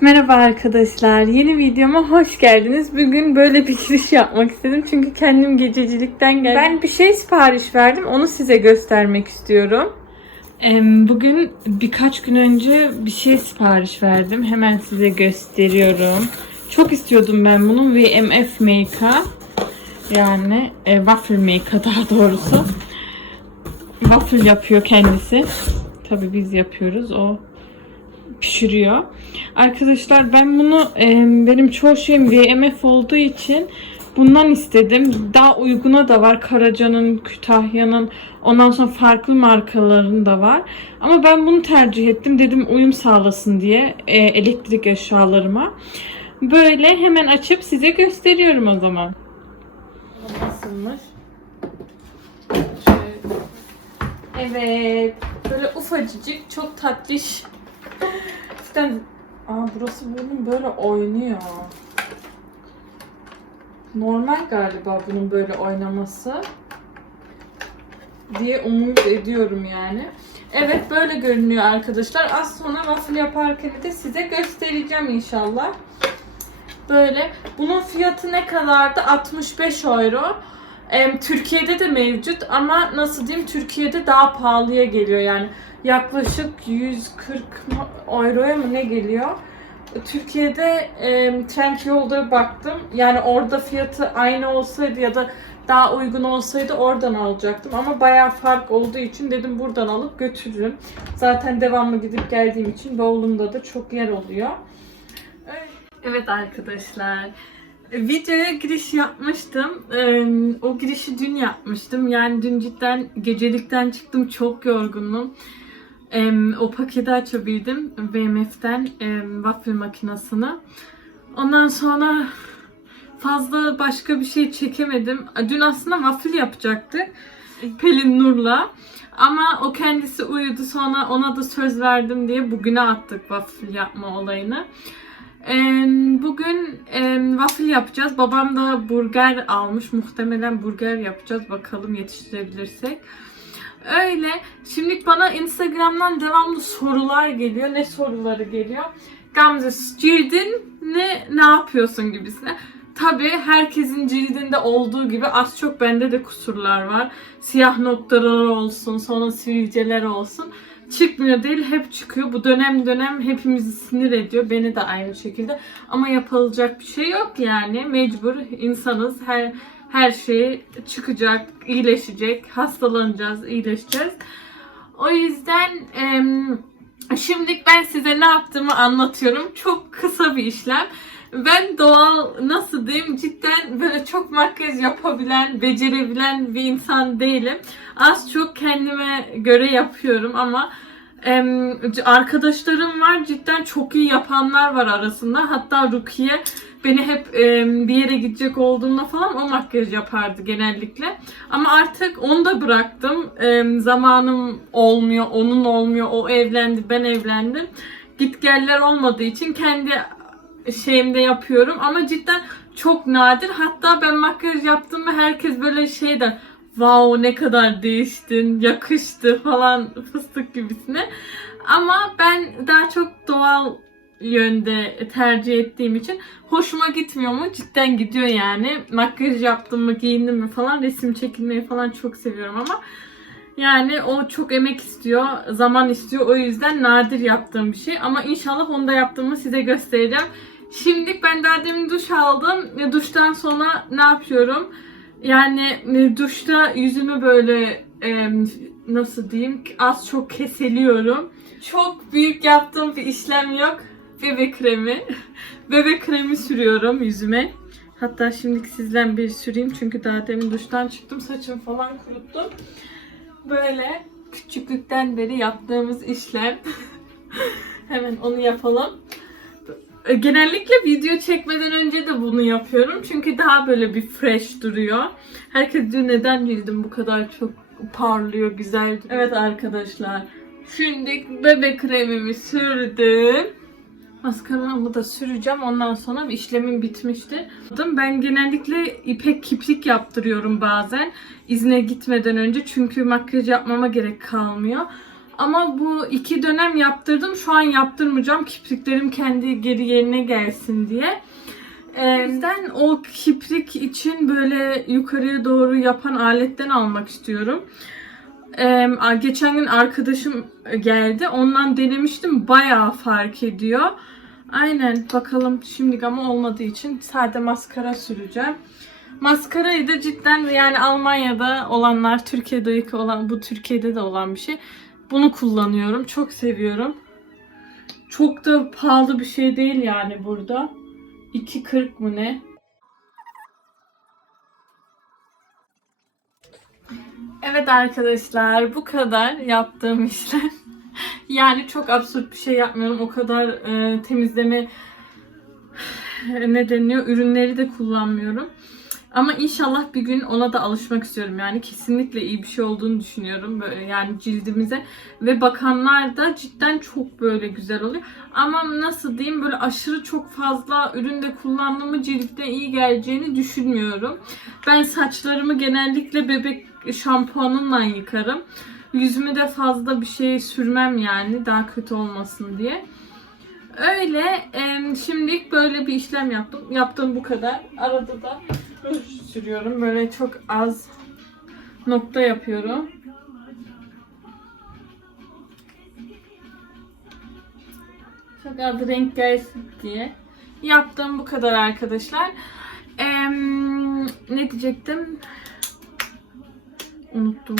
Merhaba arkadaşlar. Yeni videoma hoş geldiniz. Bugün böyle bir giriş yapmak istedim. Çünkü kendim gececilikten geldim. Ben bir şey sipariş verdim. Onu size göstermek istiyorum. Bugün birkaç gün önce bir şey sipariş verdim. Hemen size gösteriyorum. Çok istiyordum ben bunu. VMF Maker. Yani e, waffle maker daha doğrusu. Waffle yapıyor kendisi. Tabii biz yapıyoruz. O pişiriyor. Arkadaşlar ben bunu e, benim çoğu şeyim VMF olduğu için bundan istedim. Daha uyguna da var. Karaca'nın, Kütahya'nın ondan sonra farklı markaların da var. Ama ben bunu tercih ettim. Dedim uyum sağlasın diye e, elektrik eşyalarıma. Böyle hemen açıp size gösteriyorum o zaman. Nasılmış? Evet. Böyle ufacıcık, çok tatlış. Cidden Aa, burası bunun böyle oynuyor. Normal galiba bunun böyle oynaması. Diye umut ediyorum yani. Evet böyle görünüyor arkadaşlar. Az sonra waffle yaparken de size göstereceğim inşallah. Böyle. Bunun fiyatı ne kadardı? 65 euro. Türkiye'de de mevcut ama nasıl diyeyim Türkiye'de daha pahalıya geliyor yani yaklaşık 140 mı- euroya mı ne geliyor? Türkiye'de e, Trendyol'da baktım yani orada fiyatı aynı olsaydı ya da daha uygun olsaydı oradan alacaktım ama bayağı fark olduğu için dedim buradan alıp götürürüm. Zaten devamlı gidip geldiğim için bavulumda da çok yer oluyor. Evet arkadaşlar. Videoya giriş yapmıştım. O girişi dün yapmıştım. Yani dün cidden gecelikten çıktım. Çok yorgundum. Ee, o paketi açabildim. VMF'den e, waffle makinesini. Ondan sonra fazla başka bir şey çekemedim. Dün aslında waffle yapacaktık. Pelin Nur'la. Ama o kendisi uyudu. Sonra ona da söz verdim diye bugüne attık waffle yapma olayını. Bugün e, waffle yapacağız. Babam da burger almış. Muhtemelen burger yapacağız. Bakalım yetiştirebilirsek. Öyle. Şimdi bana Instagram'dan devamlı sorular geliyor. Ne soruları geliyor? Gamze cildin ne ne yapıyorsun gibisine. Tabii herkesin cildinde olduğu gibi az çok bende de kusurlar var. Siyah noktalar olsun, sonra sivilceler olsun çıkmıyor değil hep çıkıyor. Bu dönem dönem hepimizi sinir ediyor. Beni de aynı şekilde. Ama yapılacak bir şey yok yani. Mecbur insanız. Her her şey çıkacak, iyileşecek, hastalanacağız, iyileşeceğiz. O yüzden em, şimdilik ben size ne yaptığımı anlatıyorum. Çok kısa bir işlem. Ben doğal nasıl diyeyim cidden böyle çok makyaj yapabilen, becerebilen bir insan değilim. Az çok kendime göre yapıyorum ama em, arkadaşlarım var cidden çok iyi yapanlar var arasında. Hatta Rukiye beni hep em, bir yere gidecek olduğumda falan o makyaj yapardı genellikle. Ama artık onu da bıraktım. Em, zamanım olmuyor, onun olmuyor. O evlendi, ben evlendim. Git geller olmadığı için kendi şeyimde yapıyorum ama cidden çok nadir. Hatta ben makyaj yaptığımda herkes böyle şey der. Wow ne kadar değiştin, yakıştı falan fıstık gibisine. Ama ben daha çok doğal yönde tercih ettiğim için hoşuma gitmiyor mu? Cidden gidiyor yani. Makyaj yaptım mı, giyindim mi falan resim çekilmeyi falan çok seviyorum ama yani o çok emek istiyor, zaman istiyor. O yüzden nadir yaptığım bir şey. Ama inşallah onu da yaptığımı size göstereceğim. Şimdi ben daha demin duş aldım. Duştan sonra ne yapıyorum? Yani e, duşta yüzümü böyle e, nasıl diyeyim az çok keseliyorum. Çok büyük yaptığım bir işlem yok. Bebek kremi. Bebek kremi sürüyorum yüzüme. Hatta şimdi sizden bir süreyim çünkü daha demin duştan çıktım. Saçımı falan kuruttum. Böyle küçüklükten beri yaptığımız işlem. Hemen onu yapalım. E, Genellikle video çekmeden önce de bunu yapıyorum. Çünkü daha böyle bir fresh duruyor. Herkes diyor neden cildim bu kadar çok parlıyor, güzel duruyor. Evet arkadaşlar. Şimdi bebek kremimi sürdüm. Maskaramı da süreceğim. Ondan sonra işlemim bitmişti. Ben genellikle ipek kiprik yaptırıyorum bazen. İzne gitmeden önce. Çünkü makyaj yapmama gerek kalmıyor. Ama bu iki dönem yaptırdım. Şu an yaptırmayacağım. Kipriklerim kendi geri yerine gelsin diye. Ee, o kiprik için böyle yukarıya doğru yapan aletten almak istiyorum. Ee, geçen gün arkadaşım geldi. Ondan denemiştim. Bayağı fark ediyor. Aynen bakalım şimdi ama olmadığı için sade maskara süreceğim. Maskarayı da cidden yani Almanya'da olanlar, Türkiye'de olan, bu Türkiye'de de olan bir şey. Bunu kullanıyorum. Çok seviyorum. Çok da pahalı bir şey değil yani burada. 2.40 mı ne? Evet arkadaşlar bu kadar yaptığım işlem. Yani çok absürt bir şey yapmıyorum. O kadar e, temizleme ne deniyor ürünleri de kullanmıyorum. Ama inşallah bir gün ona da alışmak istiyorum. Yani kesinlikle iyi bir şey olduğunu düşünüyorum. Böyle yani cildimize ve bakanlar da cidden çok böyle güzel oluyor. Ama nasıl diyeyim böyle aşırı çok fazla üründe kullandığımı ciltte iyi geleceğini düşünmüyorum. Ben saçlarımı genellikle bebek şampuanımla yıkarım. Yüzüme de fazla bir şey sürmem yani daha kötü olmasın diye. Öyle şimdilik böyle bir işlem yaptım. Yaptığım bu kadar. Arada da ruj sürüyorum. Böyle çok az nokta yapıyorum. Çok az renk gelsin diye. Yaptığım bu kadar arkadaşlar. Em, ne diyecektim? Unuttum.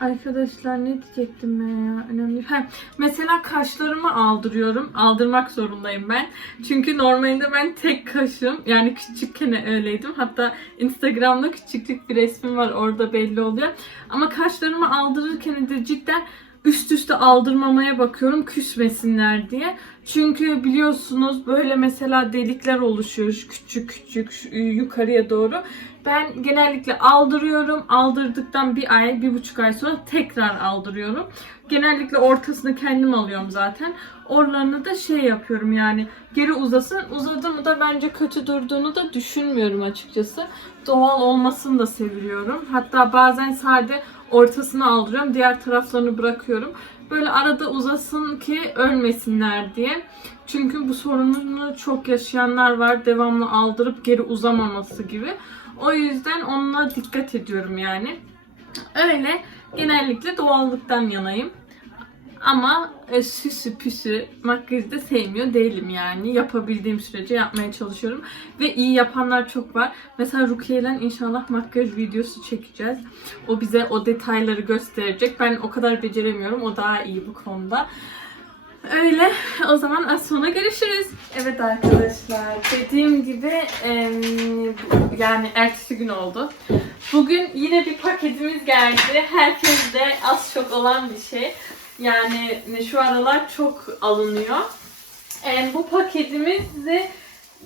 Arkadaşlar ne diyecektim ben ya? Önemli. Ha, mesela kaşlarımı aldırıyorum. Aldırmak zorundayım ben. Çünkü normalde ben tek kaşım. Yani küçükken öyleydim. Hatta Instagram'da küçüklük bir resmim var. Orada belli oluyor. Ama kaşlarımı aldırırken de cidden üst üste aldırmamaya bakıyorum küsmesinler diye. Çünkü biliyorsunuz böyle mesela delikler oluşuyor küçük küçük yukarıya doğru. Ben genellikle aldırıyorum. Aldırdıktan bir ay, bir buçuk ay sonra tekrar aldırıyorum. Genellikle ortasını kendim alıyorum zaten. Oralarını da şey yapıyorum yani geri uzasın. Uzadı mı da bence kötü durduğunu da düşünmüyorum açıkçası. Doğal olmasını da seviyorum. Hatta bazen sade ortasını aldırıyorum. Diğer taraflarını bırakıyorum. Böyle arada uzasın ki ölmesinler diye. Çünkü bu sorununu çok yaşayanlar var. Devamlı aldırıp geri uzamaması gibi. O yüzden onunla dikkat ediyorum yani. Öyle genellikle doğallıktan yanayım. Ama e, süsü püsü makyajı da sevmiyor değilim yani. Yapabildiğim sürece yapmaya çalışıyorum. Ve iyi yapanlar çok var. Mesela Rukiye'den inşallah makyaj videosu çekeceğiz. O bize o detayları gösterecek. Ben o kadar beceremiyorum. O daha iyi bu konuda. Öyle. O zaman az sonra görüşürüz. Evet arkadaşlar. Dediğim gibi yani ertesi gün oldu. Bugün yine bir paketimiz geldi. Herkes de az çok olan bir şey. Yani şu aralar çok alınıyor. Em, bu paketimizi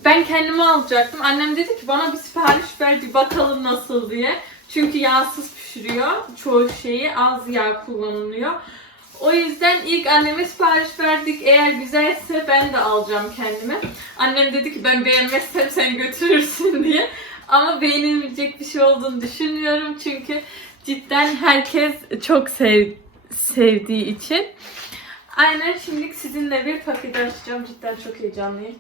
ben kendime alacaktım. Annem dedi ki bana bir sipariş ver bir bakalım nasıl diye. Çünkü yağsız pişiriyor. Çoğu şeyi az yağ kullanılıyor. O yüzden ilk anneme sipariş verdik. Eğer güzelse ben de alacağım kendime. Annem dedi ki ben beğenmezsem sen götürürsün diye. Ama beğenilmeyecek bir şey olduğunu düşünmüyorum. Çünkü cidden herkes çok sev, sevdiği için. Aynen şimdilik sizinle bir paket açacağım. Cidden çok heyecanlıyım.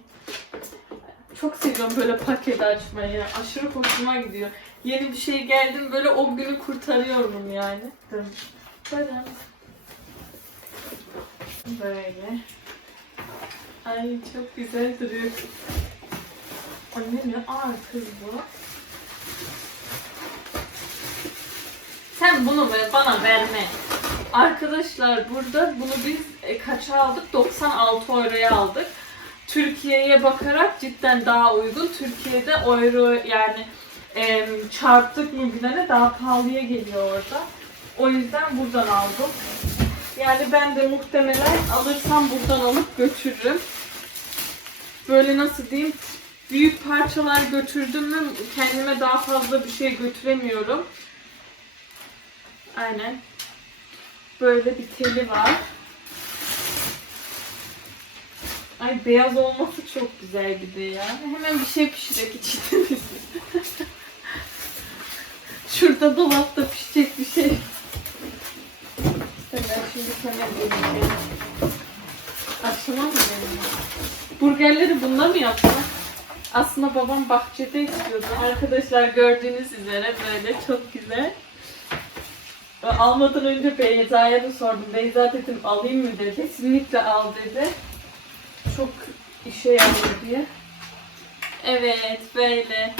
Çok seviyorum böyle paket açmayı. Aşırı hoşuma gidiyor. Yeni bir şey geldim böyle o günü kurtarıyorum yani. Böyle. Böyle. Ay çok güzel duruyor. Anne ne ağır kız bu. Sen bunu ver, bana verme. Arkadaşlar burada bunu biz e, kaça aldık? 96 euroya aldık. Türkiye'ye bakarak cidden daha uygun. Türkiye'de euro yani e, çarptık mı bilene daha pahalıya geliyor orada. O yüzden buradan aldım. Yani ben de muhtemelen alırsam buradan alıp götürürüm. Böyle nasıl diyeyim? Büyük parçalar götürdüm mü kendime daha fazla bir şey götüremiyorum. Aynen. Böyle bir teli var. Ay beyaz olması çok güzel bir ya. Hemen bir şey pişirek içinde Şurada dolapta pişecek bir şey. İşte ben şimdi sana geleceğim. Akşama mı geleceğim? Burgerleri bununla mı yapsak? Aslında babam bahçede istiyordu. Arkadaşlar gördüğünüz üzere böyle çok güzel. Almadan önce Beyza'ya da sordum. Beyza dedim alayım mı dedi. Kesinlikle al dedi. Çok işe yarıyor diye. Evet böyle.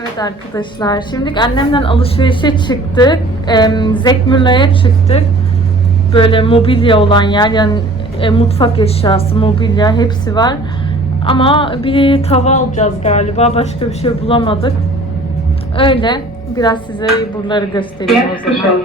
Evet arkadaşlar, şimdi annemden alışverişe çıktık. Em, Zekmülla'ya çıktık. Böyle mobilya olan yer, yani e, mutfak eşyası, mobilya hepsi var. Ama bir tava alacağız galiba, başka bir şey bulamadık. Öyle, biraz size buraları göstereyim o zaman.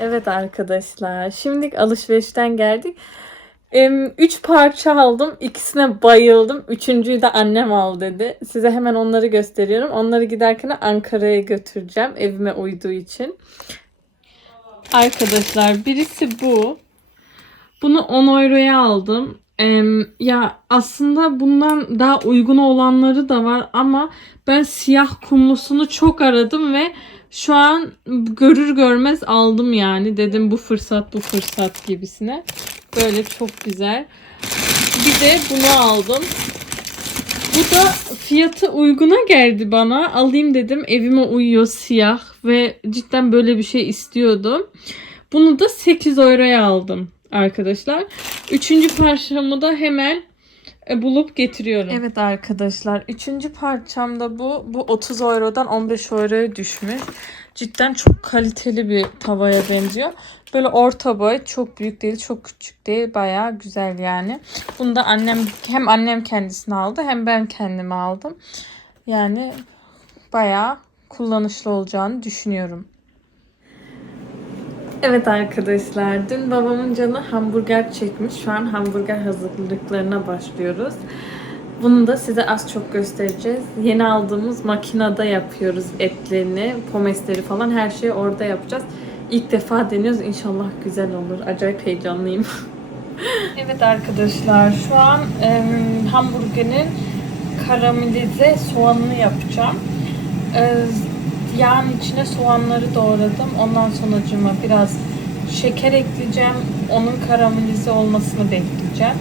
Evet arkadaşlar, şimdi alışverişten geldik. Üç parça aldım. İkisine bayıldım. Üçüncüyü de annem al dedi. Size hemen onları gösteriyorum. Onları giderken Ankara'ya götüreceğim. Evime uyduğu için. Arkadaşlar birisi bu. Bunu 10 euroya aldım. Ya aslında bundan daha uygun olanları da var ama ben siyah kumlusunu çok aradım ve şu an görür görmez aldım yani. Dedim bu fırsat bu fırsat gibisine. Böyle çok güzel. Bir de bunu aldım. Bu da fiyatı uyguna geldi bana. Alayım dedim. Evime uyuyor siyah ve cidden böyle bir şey istiyordum. Bunu da 8 euroya aldım arkadaşlar. Üçüncü parçamı da hemen bulup getiriyorum. Evet arkadaşlar. Üçüncü parçam da bu. Bu 30 eurodan 15 euroya düşmüş. Cidden çok kaliteli bir tavaya benziyor. Böyle orta boy. Çok büyük değil, çok küçük değil. Bayağı güzel yani. Bunu da annem hem annem kendisine aldı hem ben kendime aldım. Yani bayağı kullanışlı olacağını düşünüyorum. Evet arkadaşlar, dün babamın canı hamburger çekmiş. Şu an hamburger hazırlıklarına başlıyoruz. Bunu da size az çok göstereceğiz. Yeni aldığımız makinede yapıyoruz etlerini, pomesleri falan her şeyi orada yapacağız. İlk defa deniyoruz. İnşallah güzel olur. Acayip heyecanlıyım. evet arkadaşlar, şu an em, hamburgerin karamelize soğanını yapacağım. Ee, yağın içine soğanları doğradım. Ondan sonracıma biraz şeker ekleyeceğim. Onun karamelize olmasını bekleyeceğim.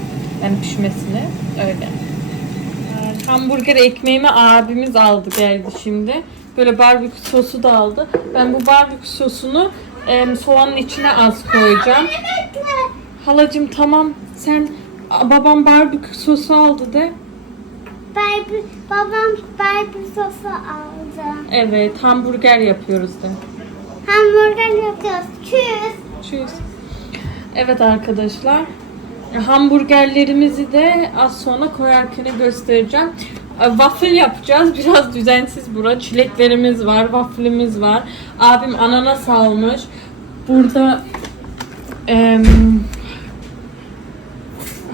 Yani pişmesini. Öyle. Ee, Hamburger ekmeğimi abimiz aldı geldi şimdi. Böyle barbekü sosu da aldı. Ben bu barbekü sosunu em, soğanın içine az koyacağım. Halacım tamam sen babam barbekü sosu aldı de. Barbie, babam Barbie sosu aldı. Evet hamburger yapıyoruz de. Hamburger yapıyoruz. Çüz. Tschüss. Evet arkadaşlar. Hamburgerlerimizi de az sonra koyarken göstereceğim. E, Waffle yapacağız. Biraz düzensiz bura. Çileklerimiz var, waffle'imiz var. Abim ananas almış. Burada em,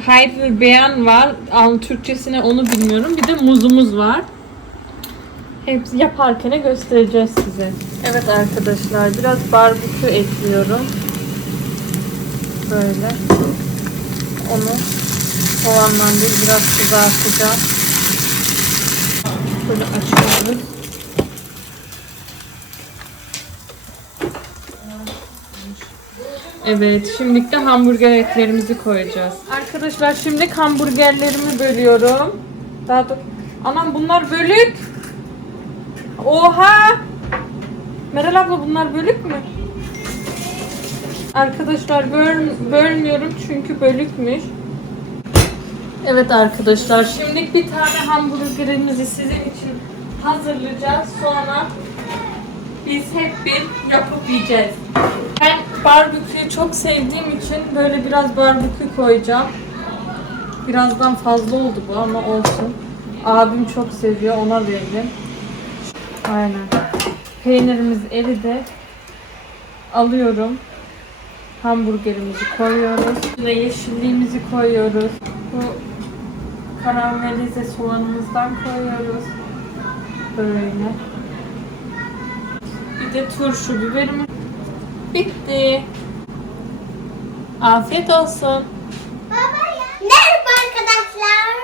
Heidelbeeren var. Türkçesine onu bilmiyorum. Bir de muzumuz var. Hepsi yaparken göstereceğiz size. Evet arkadaşlar biraz barbekü ekliyorum. Böyle. Onu soğandan değil biraz kızartacağım. Böyle açıyoruz. Evet, şimdi de hamburger etlerimizi koyacağız. Arkadaşlar şimdi hamburgerlerimi bölüyorum. Daha dur. Anam bunlar bölük. Oha! Meral abla bunlar bölük mü? Arkadaşlar böl, bölmüyorum çünkü bölükmüş. Evet arkadaşlar şimdi bir tane hamburgerimizi sizin için hazırlayacağız. Sonra biz hep bir yapıp yiyeceğiz. Ben barbeküyü çok sevdiğim için böyle biraz barbekü koyacağım. Birazdan fazla oldu bu ama olsun. Abim çok seviyor. Ona verdim. Aynen. Peynirimiz eridi. Alıyorum. Hamburgerimizi koyuyoruz. Üstüne yeşilliğimizi koyuyoruz. Bu karamelize soğanımızdan koyuyoruz. Böyle. Bir de turşu biberimiz. Bitti. Afiyet olsun. Merhaba arkadaşlar.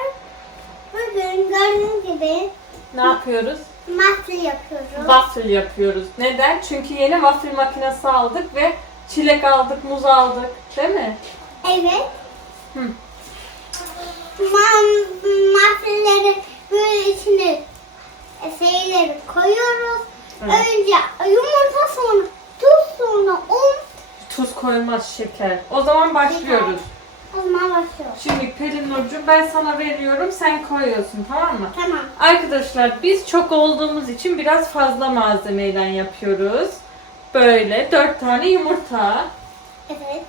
Bugün gördüğünüz gibi Ne yapıyoruz? Mahsul yapıyoruz. Waffle yapıyoruz. Neden? Çünkü yeni waffle makinesi aldık ve çilek aldık, muz aldık. Değil mi? Evet. Hı. Ma mahsulleri böyle içine e, şeyleri koyuyoruz. Evet. Önce yumurta sonra tuz sonra un. Tuz koymaz şeker. O zaman başlıyoruz. O zaman başlıyoruz. Şimdi Pelin Nurcuğum ben sana veriyorum, sen koyuyorsun tamam mı? Tamam. Arkadaşlar biz çok olduğumuz için biraz fazla malzemeyle yapıyoruz. Böyle dört tane yumurta Evet.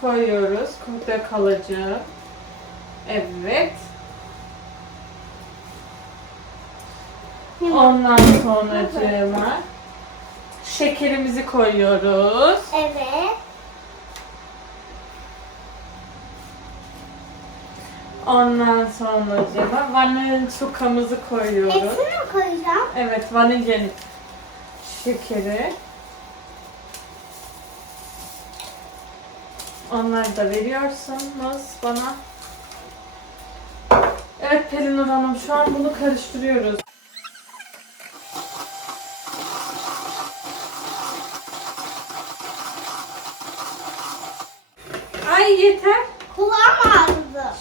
koyuyoruz. Kurda kalıcı. Evet. Ondan sonra şekerimizi koyuyoruz. Evet. Ondan sonra vanilin sukamızı koyuyoruz. Hepsini mi koyacağım? Evet vanilin şekeri. Onları da veriyorsunuz bana. Evet Pelin Hanım şu an bunu karıştırıyoruz.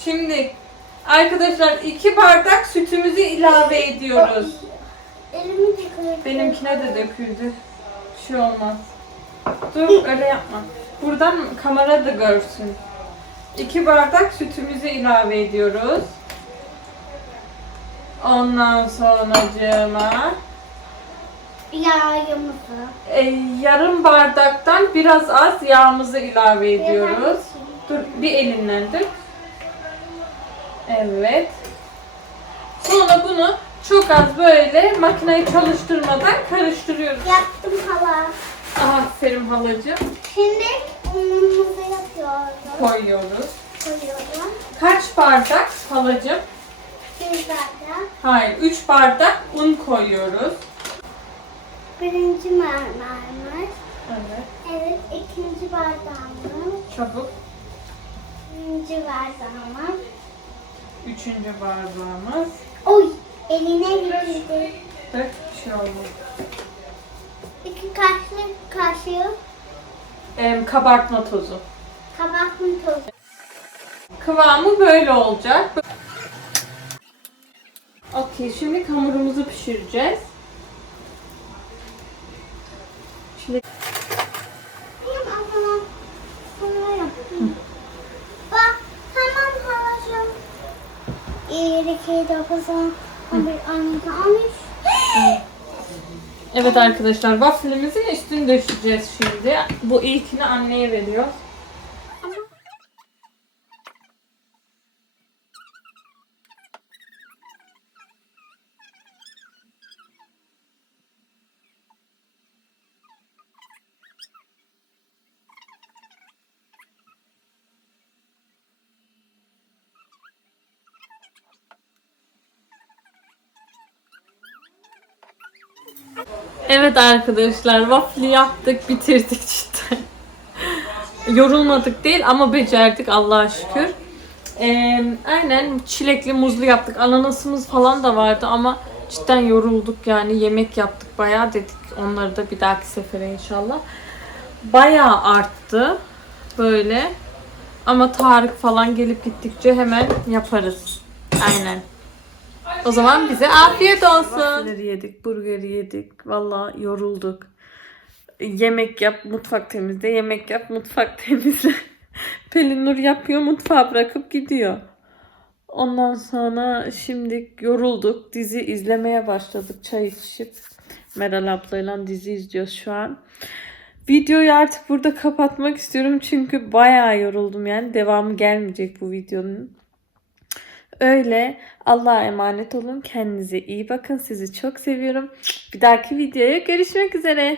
Şimdi arkadaşlar iki bardak sütümüzü ilave ediyoruz. Elimi yıkayıp. Benimkine de döküldü. Bir şey olmaz. Dur öyle yapma. Buradan kamera da görsün. İki bardak sütümüzü ilave ediyoruz. Ondan sonracığıma Yağımızı. e, yarım bardaktan biraz az yağımızı ilave ediyoruz. Dur bir elinle dök. Evet. Sonra bunu çok az böyle makineyi çalıştırmadan karıştırıyoruz. Yaptım hala. Aferin halacığım. Şimdi unumuzu yapıyoruz. Koyuyoruz. Koyuyorum. Kaç bardak halacığım? Bir bardak. Hayır, 3 bardak un koyuyoruz. Birinci mermerimiz. Evet. Evet. ikinci bardağımız. Çabuk. Birinci bardağımız. Üçüncü bardağımız. Oy. Eline girdi. Dök bir şey olmaz. İki kaşık kaşığı Em, kabartma tozu. kabartma tozu. Kıvamı böyle olacak. Okey, şimdi hamurumuzu pişireceğiz. Şimdi Benim ablam bunu yaptım. 7, 9, 11, 12, 13. Evet arkadaşlar waffle'imizin üstünü döşeceğiz şimdi. Bu ilkini anneye veriyoruz. Evet arkadaşlar waffle yaptık bitirdik cidden. Yorulmadık değil ama becerdik Allah'a şükür. Ee, aynen çilekli muzlu yaptık. Ananasımız falan da vardı ama cidden yorulduk yani yemek yaptık bayağı dedik. Onları da bir dahaki sefere inşallah. Bayağı arttı böyle. Ama Tarık falan gelip gittikçe hemen yaparız. Aynen. O zaman bize afiyet olsun. Waffle'leri yedik, burgeri yedik. Valla yorulduk. Yemek yap, mutfak temizle, yemek yap, mutfak temizle. Pelin Nur yapıyor, mutfağı bırakıp gidiyor. Ondan sonra şimdi yorulduk. Dizi izlemeye başladık çay içip. Meral ablayla dizi izliyoruz şu an. Videoyu artık burada kapatmak istiyorum çünkü bayağı yoruldum yani. Devamı gelmeyecek bu videonun. Öyle. Allah'a emanet olun. Kendinize iyi bakın. Sizi çok seviyorum. Bir dahaki videoya görüşmek üzere.